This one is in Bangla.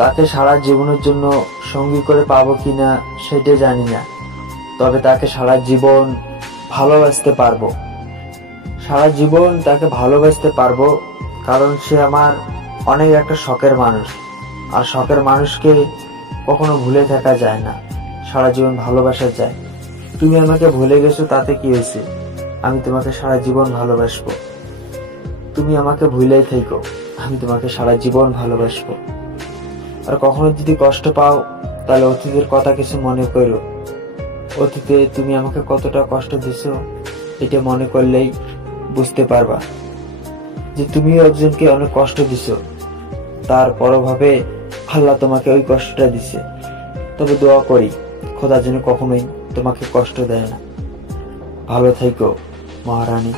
তাকে সারা জীবনের জন্য সঙ্গী করে পাবো কিনা সেটা জানি না, তবে তাকে সারা জীবন ভালোবাসতে পারবো। সারা জীবন তাকে ভালোবাসতে পারবো, কারণ সে আমার অনেক একটা শখের মানুষ, আর শখের মানুষকে কখনো ভুলে থাকা যায় না, সারা জীবন ভালোবাসা যায়। তুমি আমাকে ভুলে গেছো, তাতে কি হয়েছে? আমি তোমাকে সারা জীবন ভালোবাসবো। তুমি আমাকে ভুলেই থেকো, আমি তোমাকে সারা জীবন ভালোবাসবো। আর কখনো যদি কষ্ট পাও, তাহলে অতীতের কথা কিছু মনে করো। অতীতে তুমি আমাকে কতটা কষ্ট দিছো, এটা মনে করলেই বুঝতে পারবা যে তুমিও একজনকে অনেক কষ্ট দিছো, তারপরও ভাবে আল্লাহ তোমাকে ওই কষ্টটা দিছে। তবে দোয়া করি খোদা যেন কখনোই তোমাকে কষ্ট দেয় না। ভালো থেকো মহারানী।